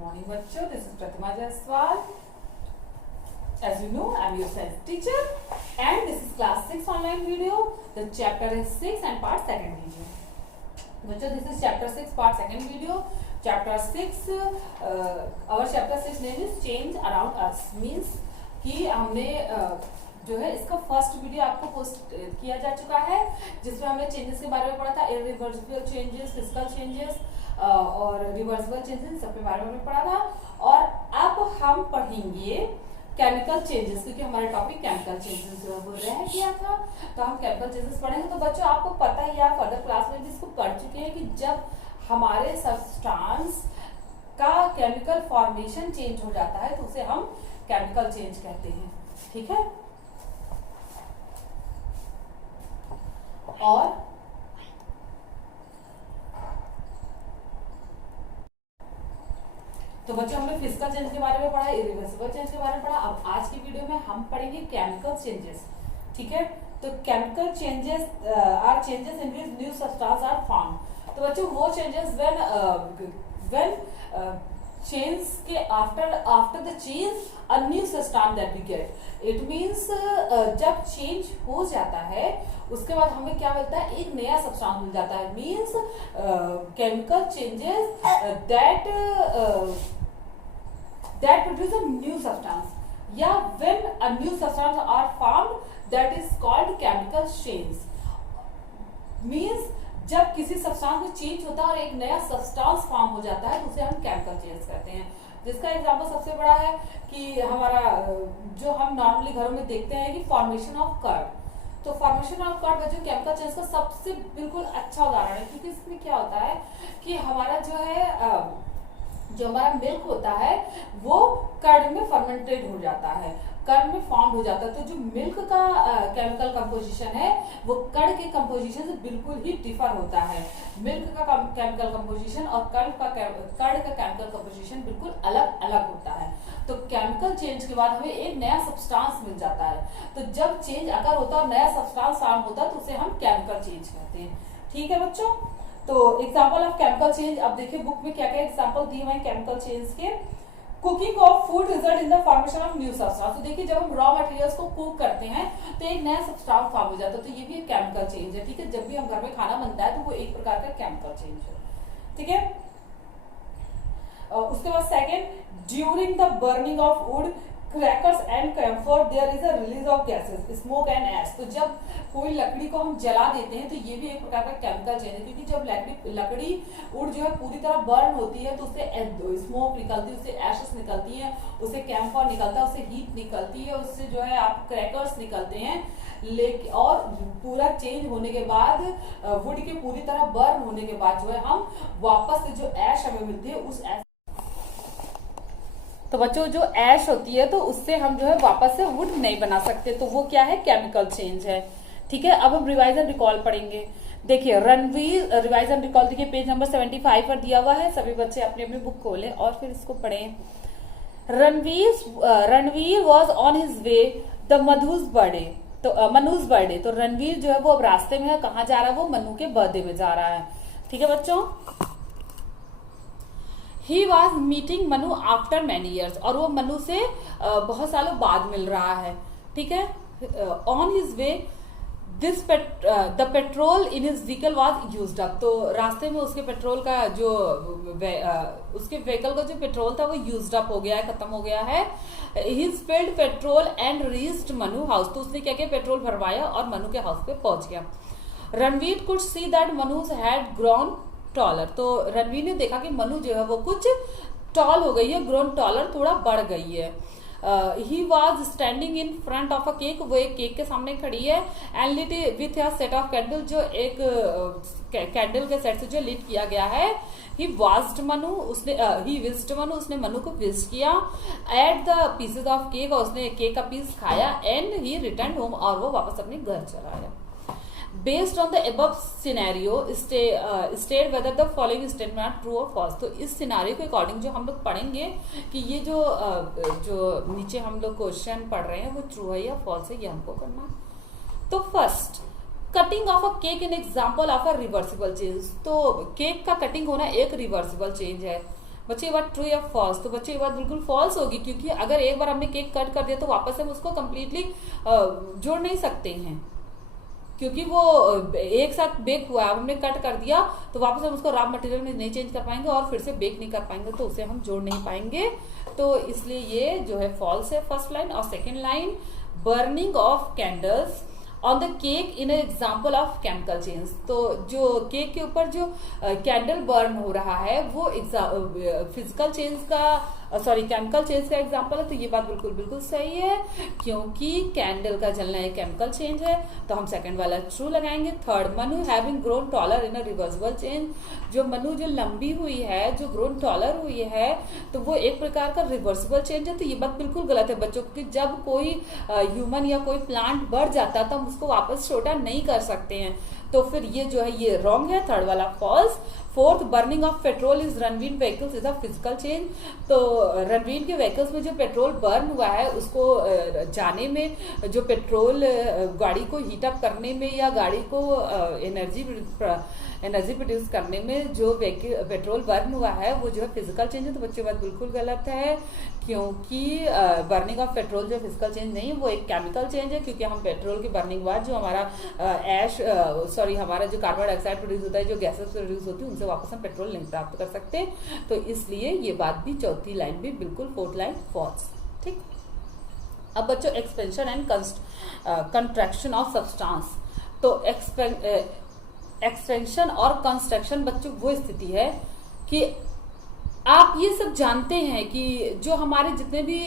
morning बच्चों, this is Pratima Jaiswal. As you know, I am your science teacher and this is class 6 online video. The chapter is 6 and part 2nd video. बच्चों, this is chapter 6 part 2nd video. Chapter 6, our chapter 6 name is change around us. Means कि हमने जो है इसका first video आपको post किया जा चुका है, जिसमें हमने चेंजेस के बारे में पढ़ा था, इरिवर्सिबल चेंजेस, फिजिकल चेंजेस और रिवर्सिबल चेंजेस, सब के बारे में पढ़ा था। और अब हम पढ़ेंगे केमिकल चेंजेस, क्योंकि हमारा टॉपिक केमिकल चेंजेस जो है रह गया था, तो हम केमिकल चेंजेस पढ़ेंगे। तो बच्चों, आपको पता ही, आप फर्दर क्लास में भी इसको पढ़ चुके हैं कि जब हमारे सब्सटेंस का केमिकल फॉर्मेशन चेंज हो जाता है तो उसे हम केमिकल चेंज कहते हैं। ठीक है। और तो बच्चों, हमने फिजिकल चेंज के बारे में पढ़ा, इरिवर्सिबल चेंज के बारे में पढ़ा। अब आज की वीडियो में हम पढ़ेंगे केमिकल चेंजेस। ठीक है। तो chemical changes are changes in which new substance are form. तो बच्चों, वो चेंजेस व्हेन चेंज के after the change a new substance that we get. It means जब चेंज हो जाता है उसके बाद हमें क्या मिलता है, एक नया सब्सटेंस मिल जाता है। Means chemical changes that produce a new substance, या when a new substance are formed that is called chemical change. means जब किसी सब्सटेंस में चेंज होता है और एक नया सब्सटेंस फॉर्म हो जाता है तो उसे हम केमिकल चेंज कहते हैं। जिसका एग्जांपल सबसे बड़ा है कि हमारा जो हम नॉर्मली घरों में देखते हैं कि फॉर्मेशन ऑफ कर्ड। तो फॉर्मेशन ऑफ कर्ड जो केमिकल चेंज का सबसे बिल्कुल अच्छा उदाहरण है, क्योंकि इसमें क्या होता है कि हमारा जो हमारा मिल्क होता है वो कर्ड में फर्मेंटेड हो जाता है, कर्ड में फॉर्म हो जाता है। तो जो मिल्क का केमिकल कंपोजिशन है वो कर्ड के कंपोजिशन से बिल्कुल ही डिफर होता है। मिल्क का केमिकल कंपोजिशन और कर्ड का केमिकल कंपोजिशन बिल्कुल अलग अलग होता है। तो केमिकल चेंज के बाद हमें एक नया सब्सटेंस मिल जाता है। तो जब चेंज अगर होता है और नया सब्सटेंस फॉर्म होता है तो उसे हम केमिकल चेंज कहते हैं। ठीक है बच्चों। तो एग्जाम्पल ऑफ केमिकल चेंज, अब देखिए बुक में क्या क्या एग्जाम्पल दिए हुए हैं केमिकल चेंज के। Cooking of food result in the formation of new substance. तो देखिए, जब हम रॉ मटेरियल्स को कुक करते हैं तो एक नया सब्सटेंस फॉर्म हो जाता है, तो ये भी एक केमिकल चेंज है। ठीक है। जब भी हम घर में खाना बनता है तो वो एक प्रकार का केमिकल चेंज है। ठीक है। उसके बाद second, during the burning of wood, crackers and camphor there is a release of gases, smoke and ash. तो जब कोई लकड़ी को हम जला देते हैं तो ये भी एक प्रकार का केमिकल चेंज है, क्योंकि जब लकड़ी वुड जो है पूरी तरह बर्न होती है तो उससे स्मोक निकलती है, उससे एशेस निकलती है, उससे कैम्फर निकलता है, उससे हीट निकलती है, उससे जो है आप क्रैकर्स निकलते हैं। लेकिन और पूरा चेंज होने के बाद, वुड के पूरी तरह बर्न होने के बाद जो है हम वापस से जो ऐश हमें मिलती है उस ऐश, तो बच्चों जो ऐश होती है तो उससे हम जो है वापस से वुड नहीं बना सकते, तो वो क्या है, केमिकल चेंज है। ठीक है। अब हम रिवाइज एंड रिकॉल पढ़ेंगे। देखिए, रणवीर रिवाइज एंड रिकॉल, देखिए पेज नंबर 75 पर दिया हुआ है। सभी बच्चे अपनी अपनी बुक खोलें और फिर इसको पढ़ें। Ranveer was on his way the Madhu's birthday. तो मनुज बर्थडे, तो रणवीर जो है वो अब रास्ते में है, कहाँ जा रहा है, वो मनु के बर्थडे में जा रहा है। ठीक है बच्चों। He was meeting Manu after many years, और वो मनु से बहुत सालों बाद मिल रहा है। ठीक है। On his way the petrol in his vehicle was used up. तो रास्ते में उसके पेट्रोल का जो उसके व्हीकल का जो पेट्रोल था वो यूज्ड अप हो गया है, खत्म हो गया है। He spilled petrol and reached Manu house. तो उसने क्या किया, पेट्रोल भरवाया और मनु के हाउस पे पहुंच गया। Ranveer could see that Manu had grown taller. तो रणवीर ने देखा कि मनु जो है वो कुछ टॉल हो गई है, ग्रोन टॉलर, थोड़ा बढ़ गई है। He was standing in front of a cake, वो एक केक के सामने खड़ी है। And lit with a set of candle, जो एक कैंडल के सेट से जो लिट किया गया है। ही विज्ड मनु, उसने मनु को विश किया। At the pieces of cake, और उसने केक का पीस खाया। एंड ही रिटर्न होम, और वो वापस अपने घर चला आया। Based on the above scenario, state whether the following statement are true or false। तो इस सिनारियो के अकॉर्डिंग जो हम लोग पढ़ेंगे कि ये जो नीचे हम लोग क्वेश्चन पढ़ रहे हैं वो ट्रू है या फॉल्स है, ये हमको करना है। तो first, cutting of a cake in example of a reversible change. तो केक का कटिंग होना एक रिवर्सिबल चेंज है। बच्चे ये बात ट्रू या फॉल्स? तो बच्चे ये बात बिल्कुल फॉल्स होगी, क्योंकि अगर एक बार हमने केक कट कर दिया तो वापस हम उसको कंप्लीटली जोड़ नहीं सकते हैं, क्योंकि वो एक साथ बेक हुआ है, हमने कट कर दिया तो वापस हम उसको रॉ मटेरियल में नहीं चेंज कर पाएंगे और फिर से बेक नहीं कर पाएंगे, तो उसे हम जोड़ नहीं पाएंगे। तो इसलिए ये जो है फॉल्स है फर्स्ट लाइन। और second line, burning of candles on the cake in example of chemical change. तो जो केक के ऊपर जो कैंडल बर्न हो रहा है वो फिजिकल चेंज का केमिकल चेंज का एग्जाम्पल है। तो ये बात बिल्कुल बिल्कुल सही है, क्योंकि कैंडल का जलना एक केमिकल चेंज है, तो हम सेकंड वाला ट्रू लगाएंगे। Third, Manu having grown taller in a reversible change. जो मनु जो लंबी हुई है, जो ग्रोन टॉलर हुई है, तो वो एक प्रकार का रिवर्सिबल चेंज है। तो ये बात बिल्कुल गलत है बच्चों, कि जब कोई ह्यूमन या कोई प्लांट बढ़ जाता है तो हम उसको वापस छोटा नहीं कर सकते हैं। तो फिर ये जो है ये रॉन्ग है, थर्ड वाला false. Fourth, burning of petrol is running vehicles is a physical change. तो रनवीन के व्हीकल्स में जो पेट्रोल बर्न हुआ है उसको जाने में, जो पेट्रोल गाड़ी को हीटअप करने में या गाड़ी को एनर्जी प्रोड्यूस करने में जो पेट्रोल बर्न हुआ है वो जो है फिजिकल चेंज है। तो बच्चे बात बिल्कुल गलत है, क्योंकि बर्निंग ऑफ पेट्रोल जो फिजिकल चेंज नहीं, वो एक केमिकल चेंज है, क्योंकि हम पेट्रोल की बर्निंग बाद जो हमारा हमारा जो कार्बन डाइऑक्साइड प्रोड्यूस होता है, जो गैसेस प्रोड्यूस होती है, उनसे वापस हम पेट्रोल नहीं प्राप्त कर सकते। तो इसलिए ये बात भी, चौथी लाइन भी बिल्कुल, फोर्थ लाइन फॉल्स। ठीक। अब बच्चों, expansion and contraction of substance. तो एक्सपेंशन और कंस्ट्रक्शन बच्चों वो स्थिति है कि आप ये सब जानते हैं कि जो हमारे जितने भी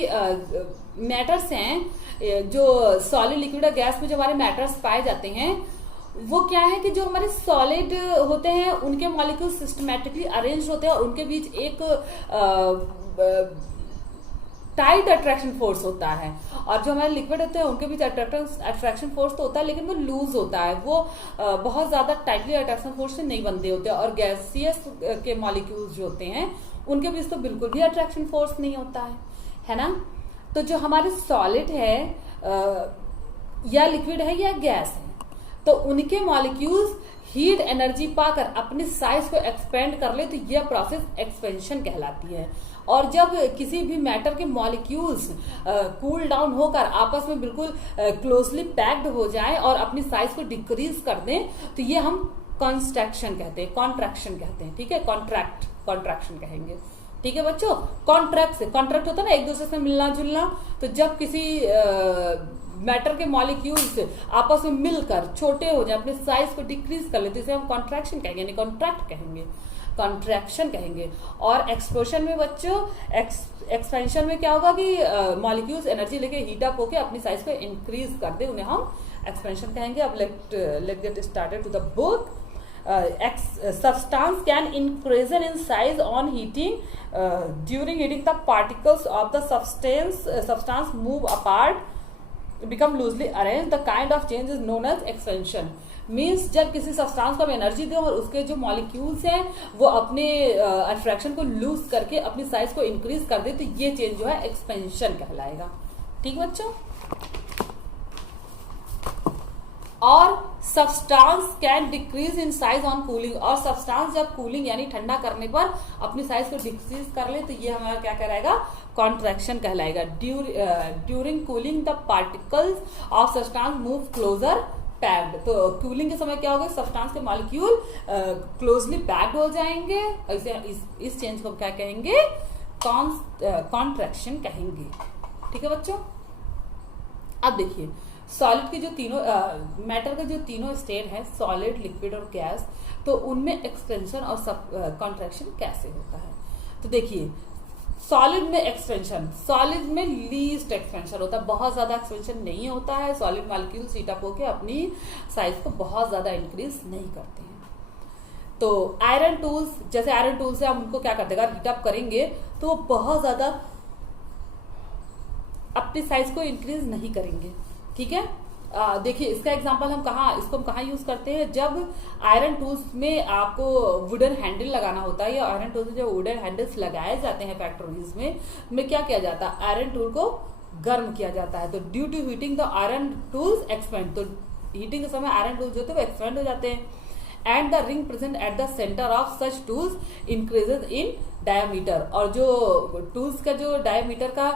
मैटर्स हैं, जो सॉलिड, लिक्विड और गैस में जो हमारे मैटर्स पाए जाते हैं, वो क्या है कि जो हमारे सॉलिड होते हैं उनके मॉलिक्यूल सिस्टमैटिकली अरेंज होते हैं और उनके बीच एक टाइट अट्रैक्शन फोर्स होता है। और जो हमारे लिक्विड होते हैं उनके बीच अट्रैक्शन फोर्स तो होता है, लेकिन वो लूज होता है, वो बहुत ज्यादा टाइटली अट्रैक्शन फोर्स से नहीं बंधे होते। और गैसियस के मॉलिक्यूल्स जो होते हैं उनके बीच तो बिल्कुल भी अट्रैक्शन फोर्स नहीं होता है ना। तो जो हमारे सॉलिड है या लिक्विड है या गैस है, तो उनके मॉलिक्यूल्स हीट एनर्जी पाकर अपने साइज को एक्सपेंड कर ले, तो यह प्रोसेस एक्सपेंशन कहलाती है। और जब किसी भी मैटर के मॉलिक्यूल्स कूल डाउन होकर आपस में बिल्कुल क्लोजली पैक्ड हो जाए और अपनी साइज को डिक्रीज कर दें, तो ये हम कॉन्ट्रैक्शन कहते हैं, कॉन्ट्रैक्शन कहते हैं। ठीक है, कॉन्ट्रैक्शन कहेंगे। ठीक है बच्चों, कॉन्ट्रैक्ट से, कॉन्ट्रैक्ट होता है ना एक दूसरे से मिलना जुलना, तो जब किसी मैटर के मॉलिक्यूल्स आपस में मिलकर छोटे हो जाए, अपने साइज को डिक्रीज कर लेते, इसे हम कॉन्ट्रैक्शन कहेंगे, यानी कॉन्ट्रैक्ट कहेंगे, कॉन्ट्रैक्शन कहेंगे। और एक्सप्लोशन में बच्चों, एक्सपेंशन में क्या होगा कि मॉलिक्यूल्स एनर्जी लेके हीट अप होके अपनी साइज को इंक्रीज कर दे, उन्हें हम एक्सपेंशन कहेंगे। अब let get started to the book. Substance can increase in size on heating. During heating, the particles of the substance move apart, become loosely arranged. The kind of change is known as expansion. Means जब किसी substance को हम energy दें और उसके जो molecules हैं वो अपने अट्रैक्शन को लूज करके अपनी साइज को इंक्रीज कर दे, तो ये चेंज जो है एक्सपेंशन कहलाएगा। ठीक बच्चों। और substance can decrease in size on cooling. और सब्सटेंस जब कूलिंग यानी ठंडा करने पर अपनी साइज को डिक्रीज कर ले, तो ये हमारा क्या कहलाएगा, कॉन्ट्रैक्शन कहलाएगा। During cooling the particles of substance move closer packed. तो कूलिंग के समय क्या होगा, सब्सटेंस के मॉलिक्यूल क्लोजली पैक्ड हो जाएंगे। इस चेंज को क्या कहेंगे, कॉन्ट्रैक्शन कहेंगे। ठीक है बच्चों। अब देखिए, सॉलिड की जो तीनों मैटर के जो तीनों स्टेट है, सॉलिड, लिक्विड और गैस, तो उनमें एक्सपेंशन और कॉन्ट्रैक्शन कैसे होता है। तो देखिए, सॉलिड में एक्सपेंशन, सॉलिड में लीस्ट एक्सपेंशन होता है, बहुत ज्यादा एक्सपेंशन नहीं होता है। सॉलिड मॉलिक्यूल्स हीट अप होकर अपनी साइज को बहुत ज्यादा इंक्रीज नहीं करते हैं। तो आयरन टूल्स, जैसे आयरन टूल से हम उनको क्या करते हैं, हीट अप करेंगे तो वो बहुत ज्यादा अपनी साइज को इंक्रीज नहीं करेंगे। ठीक है, देखिए इसका एग्जांपल हम कहाँ यूज करते हैं, जब आयरन टूल्स में आपको वुडन हैंडल लगाना होता है, या आयरन टूल्स में जो वुडन हैंडल्स लगाए जाते हैं फैक्ट्रीज में क्या किया जाता है, आयरन टूल को गर्म किया जाता है। तो due to heating the iron tools expand, तो हीटिंग के समय आयरन टूल्स जो होते हैं वो एक्सपेंड हो जाते हैं। And the ring present at the centre of such tools increases in diameter. और जो टूल्स का जो डायमीटर का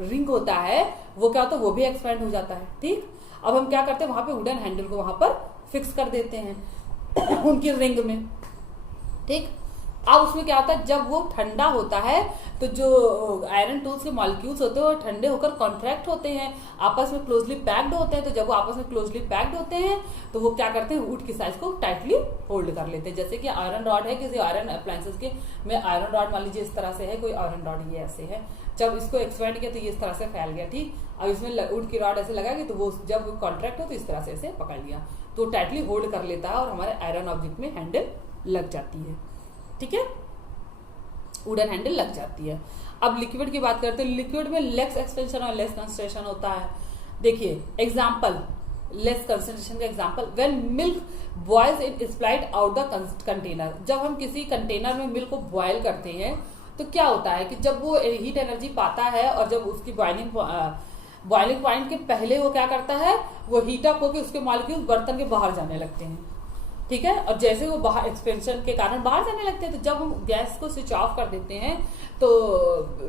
रिंग होता है वो क्या होता है, वो भी एक्सपेंड हो जाता है। ठीक, अब हम क्या करते हैं, वहां पे वुडन हैंडल को वहां पर फिक्स कर देते हैं उनकी रिंग में। ठीक, अब उसमें क्या होता है, जब वो ठंडा होता है तो जो आयरन टूल्स के मॉलिक्यूल्स होते हैं वो ठंडे होकर कॉन्ट्रैक्ट होते हैं, आपस में क्लोजली पैक्ड होते हैं। तो जब वो आपस में क्लोजली पैक्ड होते हैं तो वो क्या करते हैं, वुड की साइज को टाइटली होल्ड कर लेते हैं। जैसे कि आयरन रॉड है, किसी आयरन अप्लायंसेस के में आयरन रॉड मान लीजिए इस तरह से है, कोई आयरन रॉड ये ऐसे है, जब इसको एक्सपेंड किया तो ये इस तरह से फैल गया। ठीक, अब इसमें वुड की रॉड ऐसे लगाएगी तो वो जब कॉन्ट्रैक्ट हो तो इस तरह से ऐसे पकड़ लिया तो टाइटली होल्ड कर लेता है और हमारे आयरन ऑब्जेक्ट में हैंडल लग जाती है। ठीक है, वुडन हैंडल लग जाती है। अब लिक्विड की बात करते हैं, लिक्विड में लेस एक्सपेंशन और लेस कंसंट्रेशन होता है। देखिए एग्जांपल, लेस कंसंट्रेशन का example, when milk boils it spilled out the container. जब हम किसी कंटेनर में मिल्क को बॉयल करते हैं तो क्या होता है कि जब वो हीट एनर्जी पाता है और जब उसकी बॉइलिंग पॉइंट के पहले वो क्या करता है, वो हीट अप होकर उसके मॉलिक्यूल बर्तन के बाहर जाने लगते हैं। ठीक है, और जैसे वो बाहर एक्सपेंशन के कारण बाहर जाने लगते हैं तो जब हम गैस को स्विच ऑफ कर देते हैं तो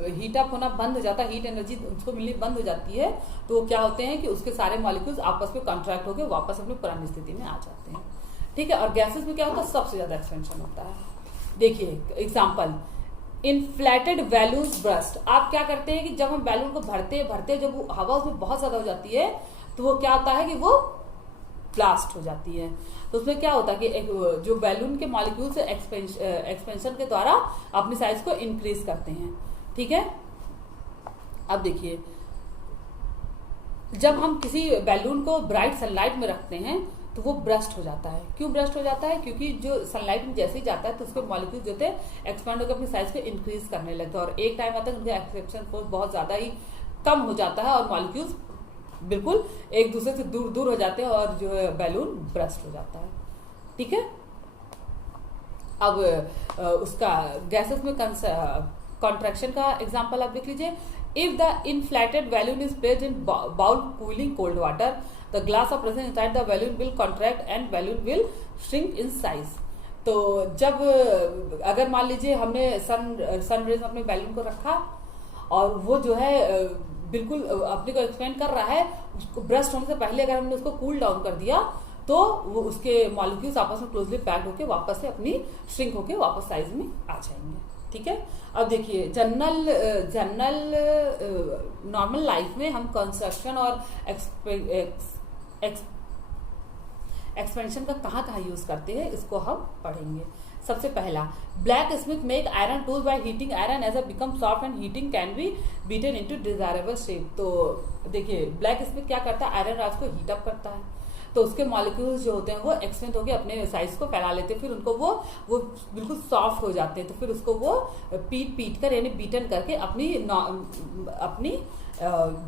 हीट अप होना बंद हो जाता है, हीट एनर्जी उसको मिलनी बंद हो जाती है। तो वो क्या होते हैं कि उसके सारे मॉलिक्यूल्स आपस में कॉन्ट्रैक्ट होकर वापस अपनी पुरानी स्थिति में आ जाते हैं। ठीक है, और गैसेस में क्या होता है, सबसे ज्यादा एक्सपेंशन होता है। देखिए एग्जाम्पल, इनफ्लेटेड बैलून्स बर्स्ट। आप क्या करते हैं कि जब हम बैलून को भरते भरते जब हवा उसमें बहुत ज्यादा हो जाती है तो वो क्या होता है कि वो ब्लास्ट हो जाती है। तो उसमें क्या होता है कि एक जो बैलून के मॉलिक्यूल्स एक्सपेंशन के द्वारा अपनी साइज को इंक्रीज करते हैं। ठीक है, अब देखिए जब हम किसी बैलून को ब्राइट सनलाइट में रखते हैं तो वो ब्रस्ट हो जाता है। क्यों ब्रस्ट हो जाता है, क्योंकि जो सनलाइट में जैसे ही जाता है तो उसके मॉलिक्यूल जो थे एक्सपेंड होकर अपनी साइज को इंक्रीज करने लगते हैं और एक टाइम आता है उनका एक्सेप्शन फोर्स बहुत ज्यादा ही कम हो जाता है और मॉलिक्यूल्स बिल्कुल एक दूसरे से दूर दूर हो जाते हैं और जो है बैलून ब्रस्ट हो जाता है। ठीक है, अब उसका गैसेस में कॉन्ट्रैक्शन का एग्जांपल आप देख लीजिए। If the inflated balloon is placed in bowl cooling cold water, the glass of present inside the balloon will contract and balloon will shrink in size. तो जब अगर मान लीजिए हमने सन रेज में अपने बैलून को रखा और वो जो है बिल्कुल अपने को एक्सपेंड कर रहा है, उसको ब्रस्ट होने से पहले अगर हमने उसको कूल डाउन कर दिया तो वो उसके मॉलिक्यूल्स आपस में क्लोजली पैक्ड होकर वापस से अपनी श्रिंक होकर वापस साइज में आ जाएंगे। ठीक है, अब देखिए जनरल नॉर्मल लाइफ में हम कंस्ट्रक्शन और एक्सपेंशन का कहाँ यूज करते हैं इसको हम पढ़ेंगे। सबसे पहला, black smith make iron tool by heating iron as a become soft and heating can be beaten into desirable shape. तो देखिए ब्लैक स्मिथ क्या करता है, आयरन रॉड्स को हीट अप करता है तो उसके मॉलिक्यूल्स जो होते हैं वो एक्सपेंड होकर अपने साइज को फैला लेते हैं, फिर उनको वो बिल्कुल सॉफ्ट हो जाते हैं। तो फिर उसको वो पीट कर यानी बीटन करके अपनी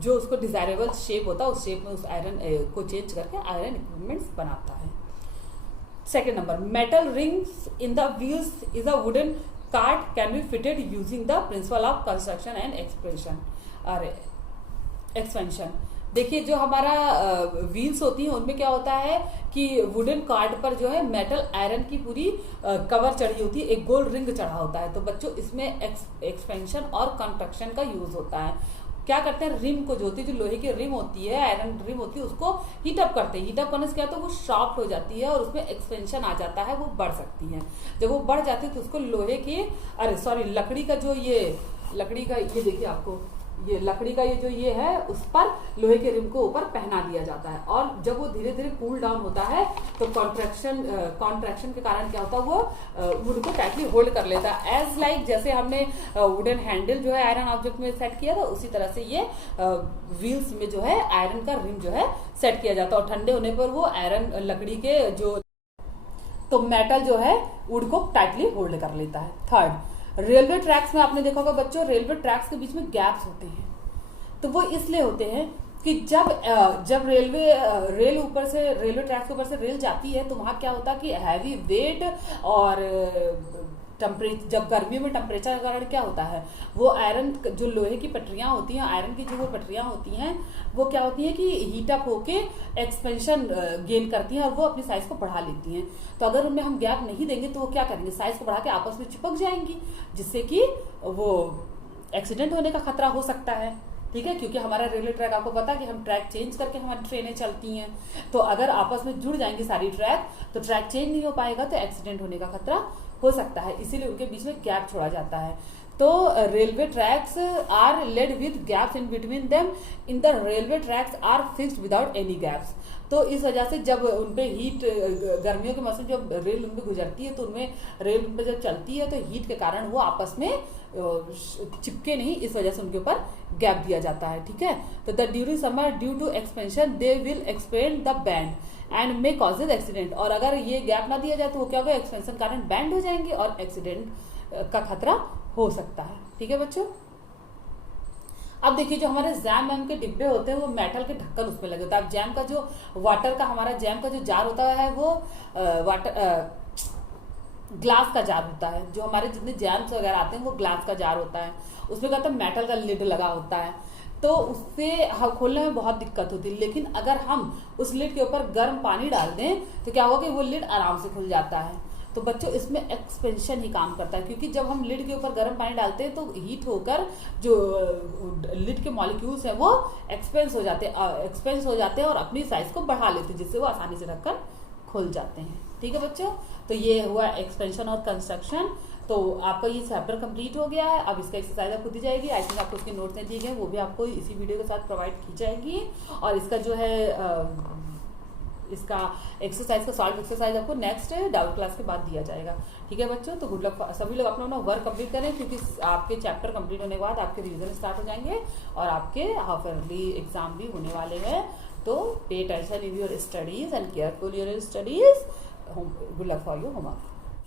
जो उसको डिजायरेबल शेप होता है उस शेप में उस आयरन को चेंज करके आयरन इक्विपमेंट्स बनाता है। Second number, metal rings in the wheels is a wooden cart can be fitted using the principle of construction and expansion. देखिए जो हमारा व्हील्स होती हैं उनमें क्या होता है कि वुडन कार्ड पर जो है मेटल आयरन की पूरी कवर चढ़ी होती है, एक गोल रिंग चढ़ा होता है। तो बच्चों इसमें एक्सपेंशन और कंस्ट्रक्शन का यूज होता है। क्या करते हैं, रिम को जो होती है, जो लोहे की रिम होती है, आयरन रिम होती है, उसको हीट अप करते हैं। हीट अप करने से क्या होता है, वो सॉफ्ट हो जाती है और उसमें एक्सपेंशन आ जाता है, वो बढ़ सकती है। जब वो बढ़ जाती है तो उसको लकड़ी का जो ये देखिए आपको ये लकड़ी का ये है उस पर लोहे के रिम को ऊपर पहना दिया जाता है और जब वो धीरे धीरे कूल डाउन होता है तो कॉन्ट्रैक्शन के कारण क्या होता है, वो वुड को टाइटली होल्ड कर लेता है। एज लाइक जैसे हमने वुडन हैंडल जो है आयरन ऑब्जेक्ट में सेट किया था, उसी तरह से ये व्हील्स में जो है आयरन का रिम जो है सेट किया जाता है और ठंडे होने पर वो आयरन लकड़ी के तो मेटल जो है वुड को टाइटली होल्ड कर लेता है। थर्ड, रेलवे ट्रैक्स में आपने देखा होगा बच्चों, रेलवे ट्रैक्स के बीच में गैप्स होते हैं। तो वो इसलिए होते हैं कि जब रेलवे ट्रैक्स के ऊपर से रेल जाती है तो वहां क्या होता है कि हैवी वेट और जब गर्मियों में टेम्परेचर का कारण क्या होता है, वो आयरन जो लोहे की पटरियां होती हैं, आयरन की जो वो पटरियां होती हैं, वो क्या होती हैं कि हीट अप होके एक्सपेंशन गेन करती हैं और वो अपनी साइज को बढ़ा लेती हैं। तो अगर उनमें हम गैप नहीं देंगे तो वो क्या करेंगे, साइज को बढ़ा के आपस में चिपक जाएंगी, जिससे कि वो एक्सीडेंट होने का खतरा हो सकता है। ठीक है, क्योंकि हमारा रेलवे ट्रैक आपको पता है कि हम ट्रैक चेंज करके हमारी ट्रेनें चलती हैं, तो अगर आपस में जुड़ जाएंगी सारी ट्रैक तो ट्रैक चेंज नहीं हो पाएगा, तो एक्सीडेंट होने का खतरा हो सकता है, इसीलिए उनके बीच में गैप छोड़ा जाता है। तो railway tracks are laid with gaps in between them, in the railway tracks are fixed without any gaps. तो इस वजह से जब उनपे हीट, गर्मियों के मौसम जब रेल उनपे गुजरती है तो उनमें रेल उनपे जब चलती है तो हीट के कारण वो आपस में चिपके नहीं, इस वजह से उनके ऊपर गैप दिया जाता है। ठीक है, तो the during summer due to expansion they will expand the band and may causes accident. और अगर ये गैप ना दिया जाए तो वो क्या होगा, एक्सपेंशन कारण बैंड हो जाएंगे और एक्सीडेंट का खतरा हो सकता है। ठीक है बच्चों, अब देखिए जो हमारे जैम वैम के डिब्बे होते हैं वो मेटल के ढक्कन उसमें लगे होता है। अब जैम का जो वाटर का, हमारा जैम का जो जार होता है वो ग्लास का जार होता है। जो हमारे जितने जैम्स वगैरह आते हैं वो ग्लास का जार होता है, उसमें क्या होता है, मेटल का लिड लगा होता है, तो उससे खोलने में बहुत दिक्कत होती है। लेकिन अगर हम उस लिड के ऊपर गर्म पानी डाल दें तो क्या होगा कि वो लिड आराम से खुल जाता है। तो बच्चों इसमें एक्सपेंशन ही काम करता है, क्योंकि जब हम लिड के ऊपर गर्म पानी डालते हैं तो हीट होकर जो लिड के मॉलिक्यूल्स हैं वो एक्सपेंस हो जाते हैं और अपनी साइज को बढ़ा लेते हैं, जिससे वो आसानी से ढक्कन खुल जाते हैं। ठीक है बच्चों, तो ये हुआ एक्सपेंशन और कंस्ट्रक्शन। तो आपका ये चैप्टर कंप्लीट हो गया है। अब इसका एक्सरसाइज आपको दी जाएगी, आई थिंक आपको उसके नोट्स नहीं दिए गए, वो भी आपको इसी वीडियो के साथ प्रोवाइड की जाएगी। और इसका जो है इसका एक्सरसाइज का सॉल्व एक्सरसाइज आपको नेक्स्ट डाउट क्लास के बाद दिया जाएगा। ठीक है बच्चों, तो गुड लक, सभी लोग अपना वर्क कंप्लीट करें, क्योंकि आपके चैप्टर कंप्लीट होने के बाद आपके रिवीजन स्टार्ट हो जाएंगे और आपके हाफ ईयरली एग्जाम भी होने वाले हैं। तो pay attention in your studies and careful your studies. Good luck for your homework.